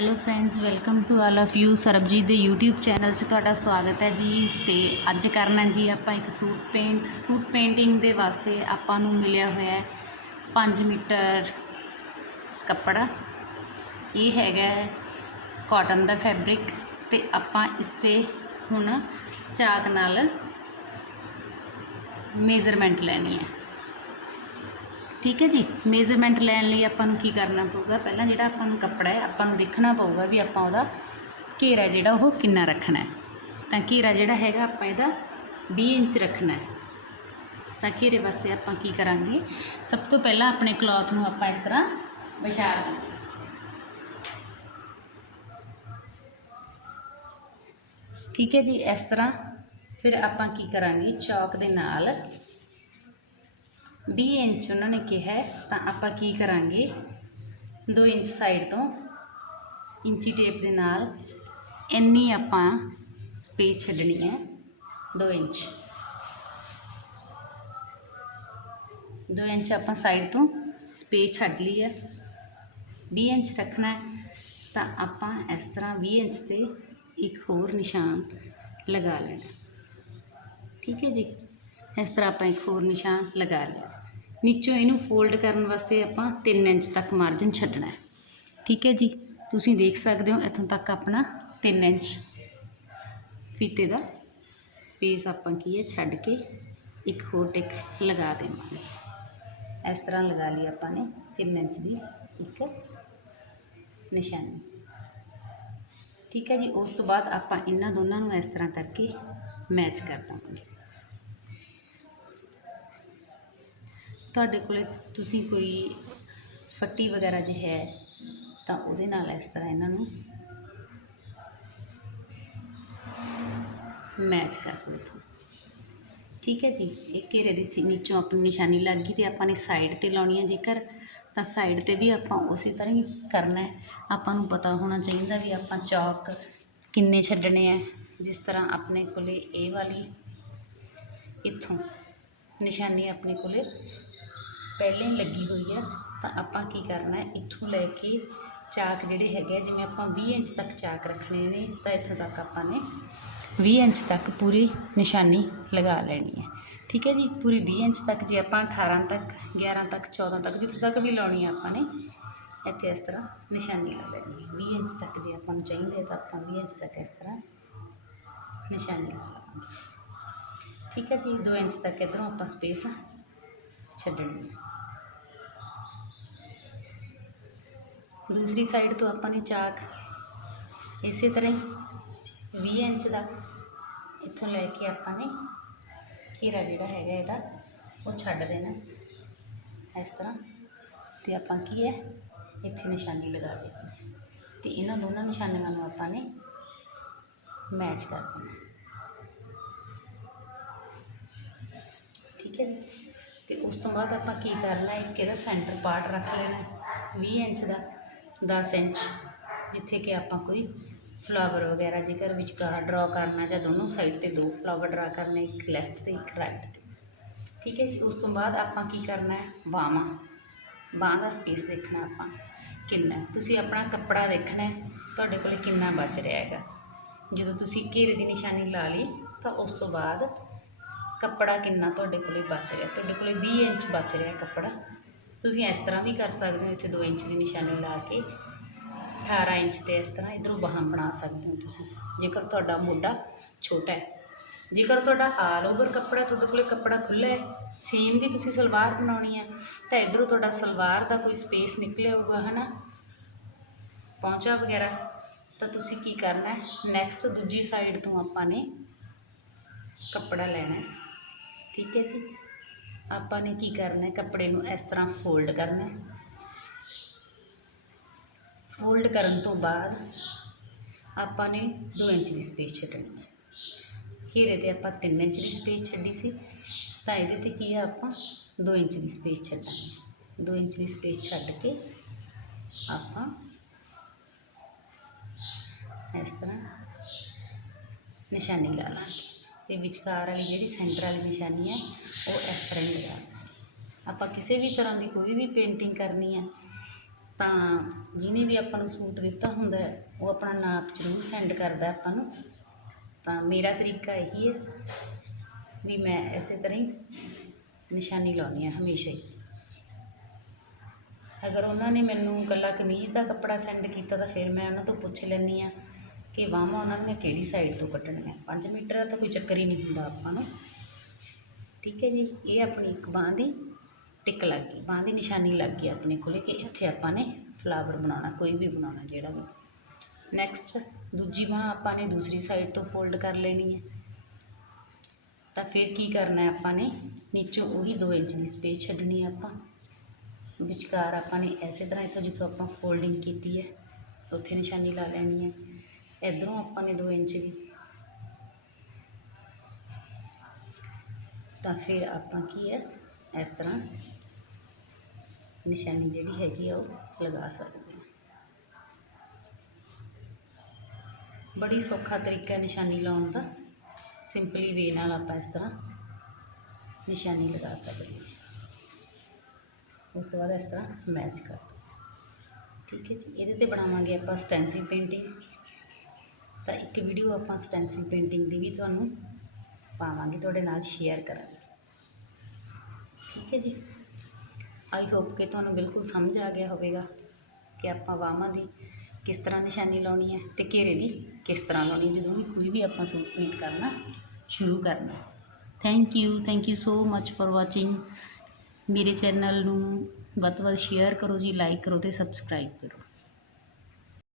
Hello friends, welcome to all of you Sarabjit ਦੇ YouTube channel 'ਚ ਤੁਹਾਡਾ ਸਵਾਗਤ ਹੈ ਜੀ। ਤੇ ਅੱਜ ਕਰਨਾ ਜੀ ਆਪਾਂ ਇੱਕ ਸੂਟ ਪੇਂਟ ਸੂਟ ਪੇਂਟਿੰਗ ਦੇ ਵਾਸਤੇ ਆਪਾਂ ਨੂੰ ਮਿਲਿਆ ਹੋਇਆ ਹੈ 5 ਮੀਟਰ ਕੱਪੜਾ। ਇਹ ਹੈਗਾ ਕਾਟਨ ਦਾ ਫੈਬਰਿਕ ਤੇ ਆਪਾਂ ਇਸ ਤੇ ਹੁਣ ਚਾਕ ਨਾਲ ਮੇਜ਼ਰਮੈਂਟ ਲੈਣੀ ਹੈ। ਠੀਕ ਹੈ ਜੀ? ਮੇਜ਼ਰਮੈਂਟ ਲੈਣ ਲਈ ਆਪਾਂ ਨੂੰ ਕੀ ਕਰਨਾ ਪਊਗਾ? ਪਹਿਲਾਂ ਜਿਹੜਾ ਆਪਾਂ ਨੂੰ ਕੱਪੜਾ ਹੈ, ਆਪਾਂ ਨੂੰ ਦੇਖਣਾ ਪਊਗਾ ਵੀ ਆਪਾਂ ਉਹਦਾ ਘੇਰਾ ਜਿਹੜਾ ਉਹ ਕਿੰਨਾ ਰੱਖਣਾ ਹੈ। ਤਾਂ ਘੇਰਾ ਜਿਹੜਾ ਹੈਗਾ ਆਪਾਂ ਇਹਦਾ 20 ਇੰਚ ਰੱਖਣਾ ਹੈ। ਤਾਂ ਘੇਰੇ ਵਾਸਤੇ ਆਪਾਂ ਕੀ ਕਰਾਂਗੇ? ਸਭ ਤੋਂ ਪਹਿਲਾਂ ਆਪਣੇ ਕਲੌਥ ਨੂੰ ਆਪਾਂ ਇਸ ਤਰ੍ਹਾਂ ਵਿਛਾ ਦਾਂਗੇ ਠੀਕ ਹੈ ਜੀ? ਇਸ ਤਰ੍ਹਾਂ ਫਿਰ ਆਪਾਂ ਕੀ ਕਰਾਂਗੇ? ਚੌਕ ਦੇ ਨਾਲ 20 ਇੰਚ ਉਹਨਾਂ ਨੇ ਕਿਹਾ ਤਾਂ ਆਪਾਂ ਕੀ ਕਰਾਂਗੇ? 2 ਇੰਚ ਸਾਈਡ ਤੋਂ ਇੰਚੀ ਟੇਪ ਦੇ ਨਾਲ ਇੰਨੀ ਆਪਾਂ ਸਪੇਸ ਛੱਡਣੀ ਹੈ 2 ਇੰਚ। 2 ਇੰਚ ਆਪਾਂ ਸਾਈਡ ਤੋਂ ਸਪੇਸ ਛੱਡ ਲਈ ਹੈ। 20 ਇੰਚ ਰੱਖਣਾ ਤਾਂ ਆਪਾਂ ਇਸ ਤਰ੍ਹਾਂ 20 ਇੰਚ ਤੇ ਇੱਕ ਹੋਰ ਨਿਸ਼ਾਨ ਲਗਾ ਲੈਣਾ। ਠੀਕ ਹੈ ਜੀ? ਇਸ ਤਰ੍ਹਾਂ ਆਪਾਂ ਇੱਕ ਹੋਰ ਨਿਸ਼ਾਨ ਲਗਾ ਲਿਆ। ਨੀਚੋਂ ਇਹਨੂੰ ਫੋਲਡ ਕਰਨ ਵਾਸਤੇ ਆਪਾਂ 3 ਇੰਚ ਤੱਕ ਮਾਰਜਨ ਛੱਡਣਾ ਹੈ। ਠੀਕ ਹੈ ਜੀ? ਤੁਸੀਂ ਦੇਖ ਸਕਦੇ ਹੋ, ਇੱਥੋਂ ਤੱਕ ਆਪਣਾ 3 ਇੰਚ ਫੀਤੇ ਦਾ ਸਪੇਸ ਆਪਾਂ ਕੀ ਹੈ, ਛੱਡ ਕੇ ਇੱਕ ਹੋਰ ਟਿਕ ਲਗਾ ਦੇਵਾਂਗੇ। ਇਸ ਤਰ੍ਹਾਂ ਲਗਾ ਲਈ ਆਪਾਂ ਨੇ 3 ਇੰਚ ਦੀ ਇੱਕ ਨਿਸ਼ਾਨੀ। ਠੀਕ ਹੈ ਜੀ? ਉਸ ਤੋਂ ਬਾਅਦ ਆਪਾਂ ਇਹਨਾਂ ਦੋਨਾਂ ਨੂੰ ਇਸ ਤਰ੍ਹਾਂ ਕਰਕੇ ਮੈਚ ਕਰ ਦੇਵਾਂਗੇ। ਤੁਹਾਡੇ ਕੋਲੇ ਤੁਸੀਂ ਕੋਈ ਫੱਟੀ ਵਗੈਰਾ ਜੇ ਹੈ, ਤਾਂ ਉਹਦੇ ਨਾਲ ਇਸ ਤਰ੍ਹਾਂ ਇਹਨਾਂ ਨੂੰ ਮੈਚ ਕਰ ਦਿਓ ਇੱਥੋਂ। ਠੀਕ ਹੈ ਜੀ, ਇਹ ਘੇਰੇ ਦੀ ਨੀਚੋਂ ਆਪਣੀ ਨਿਸ਼ਾਨੀ ਲੱਗ ਗਈ ਤੇ ਆਪਾਂ ਨੇ ਸਾਈਡ ਤੇ ਲਾਉਣੀ ਹੈ ਜੇਕਰ, ਤਾਂ ਸਾਈਡ ਤੇ ਵੀ ਆਪਾਂ ਉਸੇ ਤਰ੍ਹਾਂ ਹੀ ਕਰਨਾ ਹੈ। ਆਪਾਂ ਨੂੰ ਪਤਾ ਹੋਣਾ ਚਾਹੀਦਾ ਵੀ ਆਪਾਂ ਚੌਕ ਕਿੰਨੇ ਛੱਡਣੇ ਆ ਜਿਸ ਤਰ੍ਹਾਂ ਆਪਣੇ ਕੋਲੇ ਇਹ ਵਾਲੀ ਇੱਥੋਂ ਨਿਸ਼ਾਨੀ ਆਪਣੇ ਕੋਲੇ ਪਹਿਲੇ ਹੀ ਲੱਗੀ ਹੋਈ ਆ, ਤਾਂ ਆਪਾਂ ਕੀ ਕਰਨਾ ਹੈ? ਇੱਥੋਂ ਲੈ ਕੇ ਚਾਕ ਜਿਹੜੇ ਹੈਗੇ ਆ, ਜਿਵੇਂ ਆਪਾਂ 20 ਇੰਚ ਤੱਕ ਚਾਕ ਰੱਖਣੇ ਨੇ, ਤਾਂ ਇੱਥੋਂ ਤੱਕ ਆਪਾਂ ਨੇ 20 ਇੰਚ ਤੱਕ ਪੂਰੀ ਨਿਸ਼ਾਨੀ ਲਗਾ ਲੈਣੀ ਹੈ। ਠੀਕ ਹੈ ਜੀ? ਪੂਰੀ 20 ਇੰਚ ਤੱਕ ਜੇ ਆਪਾਂ 18 ਤੱਕ 11 ਤੱਕ 14 ਤੱਕ, ਜਿੱਥੇ ਤੱਕ ਵੀ ਲਾਉਣੀ ਆ ਆਪਾਂ ਨੇ, ਇੱਥੇ ਇਸ ਤਰ੍ਹਾਂ ਨਿਸ਼ਾਨੀ ਲਾ ਲੈਣੀ ਹੈ। 20 ਇੰਚ ਤੱਕ ਜੇ ਆਪਾਂ ਨੂੰ ਚਾਹੀਦੇ, ਤਾਂ ਆਪਾਂ 20 ਇੰਚ ਤੱਕ ਇਸ ਤਰ੍ਹਾਂ ਨਿਸ਼ਾਨੀ ਲਾ ਲਾਂਗੇ। ਠੀਕ ਹੈ ਜੀ? 2 ਇੰਚ ਤੱਕ ਇੱਧਰੋਂ ਆਪਾਂ ਸਪੇਸ ਛੱਡਣੀ ਦੂਸਰੀ ਸਾਈਡ ਤੋਂ ਆਪਾਂ ਨੇ ਚਾਕ ਇਸੇ ਤਰ੍ਹਾਂ ਹੀ 20 ਇੰਚ ਦਾ ਇੱਥੋਂ ਲੈ ਕੇ ਆਪਾਂ ਨੇ ਘੇਰਾ ਜਿਹੜਾ ਹੈਗਾ ਇਹਦਾ, ਉਹ ਛੱਡ ਦੇਣਾ। ਇਸ ਤਰ੍ਹਾਂ। ਤੇ ਆਪਾਂ ਕੀ ਹੈ? ਇੱਥੇ ਨਿਸ਼ਾਨੀ ਲਗਾ ਦੇਣੀ ਤੇ ਇਹਨਾਂ ਦੋਨਾਂ ਨਿਸ਼ਾਨੀਆਂ ਨੂੰ ਆਪਾਂ ਨੇ ਮੈਚ ਕਰ ਦੇਣਾ। ਠੀਕ ਹੈ ਤੇ ਉਸ ਤੋਂ ਬਾਅਦ ਆਪਾਂ ਕੀ ਕਰਨਾ, ਇੱਕ ਇਹਦਾ ਸੈਂਟਰ ਪਾਰਟ ਰੱਖ ਲੈਣਾ 20 ਇੰਚ ਦਾ 10 ਇੰਚ, ਜਿੱਥੇ ਕਿ ਆਪਾਂ ਕੋਈ ਫਲਾਵਰ ਵਗੈਰਾ ਜੇਕਰ ਵਿਚਕਾਰ ਡਰਾ ਕਰਨਾ ਜਾਂ ਦੋਨੋਂ ਸਾਈਡ ਤੇ ਦੋ ਫਲਾਵਰ ਡਰਾ ਕਰਨੇ, ਇੱਕ ਲੈਫਟ ਤੇ ਇੱਕ ਰਾਈਟ ਤੇ। ਠੀਕ ਹੈ ਜੀ? ਉਸ ਤੋਂ ਬਾਅਦ ਆਪਾਂ ਕੀ ਕਰਨਾ ਹੈ? ਬਾਹਾਂ। ਬਾਹਾਂ ਦਾ ਸਪੇਸ ਦੇਖਣਾ ਆਪਾਂ, ਕਿੰਨਾ ਤੁਸੀਂ ਆਪਣਾ ਕੱਪੜਾ ਦੇਖਣਾ ਹੈ, ਤੁਹਾਡੇ ਕੋਲ ਕਿੰਨਾ ਬਚ ਰਿਹਾ ਹੈਗਾ। ਜਦੋਂ ਤੁਸੀਂ ਘੇਰੇ ਦੀ ਨਿਸ਼ਾਨੀ ਲਾ ਲਈ, ਤਾਂ ਉਸ ਤੋਂ ਬਾਅਦ ਕੱਪੜਾ ਕਿੰਨਾ ਤੁਹਾਡੇ ਕੋਲੇ ਬਚ ਰਿਹਾ? ਤੁਹਾਡੇ ਕੋਲੇ 20 ਇੰਚ ਬਚ ਰਿਹਾ ਕੱਪੜਾ। ਤੁਸੀਂ ਇਸ ਤਰ੍ਹਾਂ ਵੀ ਕਰ ਸਕਦੇ ਹੋ, ਇੱਥੇ 2 ਇੰਚ ਦੀ ਨਿਸ਼ਾਨੀ ਲਾ ਕੇ। 18 ਇੰਚ ਤੇ ਇਸ ਤਰ੍ਹਾਂ ਇਧਰੋਂ ਬਾਹਾਂ ਬਣਾ ਸਕਦੇ ਹੋ ਤੁਸੀਂ। ਜੇਕਰ ਤੁਹਾਡਾ ਮੋਢਾ ਛੋਟਾ ਹੈ। ਜੇਕਰ ਤੁਹਾਡਾ ਆਲ ਓਵਰ ਕੱਪੜਾ ਤੁਹਾਡੇ ਕੋਲੇ ਕੱਪੜਾ ਖੁੱਲ੍ਹਾ ਹੈ ਸੇਮ ਦੀ ਤੁਸੀਂ ਸਲਵਾਰ ਬਣਾਉਣੀ ਹੈ, ਤਾਂ ਇਧਰੋਂ ਤੁਹਾਡਾ ਸਲਵਾਰ ਦਾ ਕੋਈ ਸਪੇਸ ਨਿਕਲਿਆ ਹੋਊਗਾ ਹੈ ਨਾ ਪਹੁੰਚਾ ਵਗੈਰਾ। ਤਾਂ ਤੁਸੀਂ ਕੀ ਕਰਨਾ ਹੈ? ਨੈਕਸਟ ਦੂਜੀ ਸਾਈਡ ਤੋਂ ਆਪਾਂ ਨੇ ਕੱਪੜਾ ਲੈਣਾ ਹੈ। ਠੀਕ ਹੈ ਜੀ। ਆਪਾਂ ਨੇ ਕੀ ਕਰਨਾ ਹੈ? ਕੱਪੜੇ ਨੂੰ ਇਸ ਤਰ੍ਹਾਂ ਫੋਲਡ ਕਰਨਾ ਹੈ। ਫੋਲਡ ਕਰਨ ਤੋਂ ਬਾਅਦ ਆਪਾਂ ਨੇ 2 ਇੰਚ ਦੀ ਸਪੇਸ ਛੱਡਣੀ ਹੈ। ਘੇਰੇ ਤੇ ਆਪਾਂ 3 ਇੰਚ ਦੀ ਸਪੇਸ ਛੱਡੀ ਸੀ, ਤਾਂ ਇਹਦੇ ਤੇ ਕੀ ਹੈ ਆਪਾਂ 2 ਇੰਚ ਦੀ ਸਪੇਸ ਛੱਡਾਂਗੇ 2 ਇੰਚ ਦੀ ਸਪੇਸ ਛੱਡ ਕੇ ਆਪਾਂ ਇਸ ਤਰ੍ਹਾਂ ਨਿਸ਼ਾਨੀ ਲਾ ਲਾਂਗੇ। ਤੇ ਵਿਚਕਾਰ ਵਾਲੀ ਜਿਹੜੀ ਸੈਂਟਰ ਵਾਲੀ ਨਿਸ਼ਾਨੀ ਹੈ, ਉਹ ਇਸ ਤਰ੍ਹਾਂ ਹੀ ਲਗਾ ਆਪਾਂ ਕਿਸੇ ਵੀ ਤਰ੍ਹਾਂ ਦੀ ਕੋਈ ਵੀ ਪੇਂਟਿੰਗ ਕਰਨੀ ਹੈ, ਤਾਂ ਜਿਹਨੇ ਵੀ ਆਪਾਂ ਨੂੰ ਸੂਟ ਦਿੱਤਾ ਹੁੰਦਾ ਉਹ ਆਪਣਾ ਨਾਪ ਜ਼ਰੂਰ ਸੈਂਡ ਕਰਦਾ ਆਪਾਂ ਨੂੰ। ਤਾਂ ਮੇਰਾ ਤਰੀਕਾ ਇਹੀ ਹੈ ਵੀ ਮੈਂ ਇਸੇ ਤਰ੍ਹਾਂ ਹੀ ਨਿਸ਼ਾਨੀ ਲਾਉਣੀ ਹੈ ਹਮੇਸ਼ਾ ਹੀ। ਅਗਰ ਉਹਨਾਂ ਨੇ ਮੈਨੂੰ ਇਕੱਲਾ ਕਮੀਜ਼ ਦਾ ਕੱਪੜਾ ਸੈਂਡ ਕੀਤਾ ਤਾਂ ਫਿਰ ਮੈਂ ਉਹਨਾਂ ਤੋਂ ਪੁੱਛ ਲੈਂਦੀ ਆ ਕਿ ਬਾਹਾਂ ਉਹਨਾਂ ਦੀਆਂ ਕਿਹੜੀ ਸਾਈਡ ਤੋਂ ਕੱਟਣੀਆਂ 5 ਮੀਟਰ ਦਾ ਤਾਂ ਕੋਈ ਚੱਕਰ ਹੀ ਨਹੀਂ ਹੁੰਦਾ ਆਪਾਂ ਨੂੰ। ਠੀਕ ਹੈ ਜੀ, ਇਹ ਆਪਣੀ ਇੱਕ ਬਾਂਹ ਦੀ ਟਿਕ ਲੱਗ ਗਈ। ਬਾਂਹ ਦੀ ਨਿਸ਼ਾਨੀ ਲੱਗ ਗਈ ਆਪਣੇ ਕੋਲੇ ਕਿ ਇੱਥੇ ਆਪਾਂ ਨੇ ਫਲਾਵਰ ਬਣਾਉਣਾ, ਕੋਈ ਵੀ ਬਣਾਉਣਾ ਜਿਹੜਾ ਵੀ। ਨੈਕਸਟ ਦੂਜੀ ਬਾਂਹ ਆਪਾਂ ਨੇ ਦੂਸਰੀ ਸਾਈਡ ਤੋਂ ਫੋਲਡ ਕਰ ਲੈਣੀ ਹੈ। ਤਾਂ ਫਿਰ ਕੀ ਕਰਨਾ ਹੈ ਆਪਾਂ ਨੇ? ਨੀਚੋਂ ਉਹੀ 2 ਇੰਚ ਦੀ ਸਪੇਸ ਛੱਡਣੀ ਹੈ ਆਪਾਂ। ਵਿਚਕਾਰ ਆਪਾਂ ਨੇ ਐਸੇ ਤਰ੍ਹਾਂ ਇੱਥੋਂ ਜਿੱਥੋਂ ਆਪਾਂ ਫੋਲਡਿੰਗ ਕੀਤੀ ਹੈ, ਉੱਥੇ ਨਿਸ਼ਾਨੀ ਲਾ ਲੈਣੀ ਹੈ। ਇਧਰੋਂ ਆਪਾਂ ਨੇ 2 ਇੰਚ ਦੀ ਤਾਂ ਫਿਰ ਆਪਾਂ ਕੀ ਹੈ, ਇਸ ਤਰ੍ਹਾਂ ਨਿਸ਼ਾਨੀ ਜਿਹੜੀ ਹੈਗੀ ਆ ਉਹ ਲਗਾ ਸਕਦੇ ਹਾਂ। ਬੜੀ ਸੌਖਾ ਤਰੀਕਾ ਨਿਸ਼ਾਨੀ ਲਾਉਣ ਦਾ। ਸਿੰਪਲੀ ਵੇ ਨਾਲ ਆਪਾਂ ਇਸ ਤਰ੍ਹਾਂ ਨਿਸ਼ਾਨੀ ਲਗਾ ਸਕਦੇ ਹਾਂ। ਉਸ ਤੋਂ ਬਾਅਦ ਇਸ ਤਰ੍ਹਾਂ ਮੈਚ ਕਰ ਦਿਓ ਠੀਕ ਹੈ ਜੀ, ਇਹਦੇ ਤੇ ਬਣਾਵਾਂਗੇ ਆਪਾਂ ਸਟੈਂਸਿਲ ਪੇਂਟਿੰਗ ਤਾਂ ਇੱਕ ਵੀਡੀਓ ਆਪਾਂ ਸਟੈਂਸਿਲ ਪੇਂਟਿੰਗ ਦੀ ਵੀ ਤੁਹਾਨੂੰ ਪਾਵਾਂਗੇ, ਤੁਹਾਡੇ ਨਾਲ ਸ਼ੇਅਰ ਕਰਾਂਗੇ। ਠੀਕ ਹੈ ਜੀ? ਆਈ ਹੋਪ ਕਿ ਤੁਹਾਨੂੰ ਬਿਲਕੁਲ ਸਮਝ ਆ ਗਿਆ ਹੋਵੇਗਾ ਕਿ ਆਪਾਂ ਬਾਹਾਂ ਦੀ ਕਿਸ ਤਰ੍ਹਾਂ ਨਿਸ਼ਾਨੀ ਲਾਉਣੀ ਹੈ ਤੇ ਘੇਰੇ ਦੀ ਕਿਸ ਤਰ੍ਹਾਂ ਲਾਉਣੀ ਹੈ, ਜਦੋਂ ਵੀ ਕੋਈ ਵੀ ਆਪਾਂ ਸੂਟ ਪੇਂਟ ਕਰਨਾ ਸ਼ੁਰੂ ਕਰਨਾ। Thank you thank you so much for watching ਮੇਰੇ ਚੈਨਲ ਨੂੰ ਵੱਧ ਤੋਂ ਵੱਧ ਸ਼ੇਅਰ ਕਰੋ ਜੀ ਲਾਈਕ ਕਰੋ ਤੇ ਸਬਸਕ੍ਰਾਈਬ ਕਰੋ।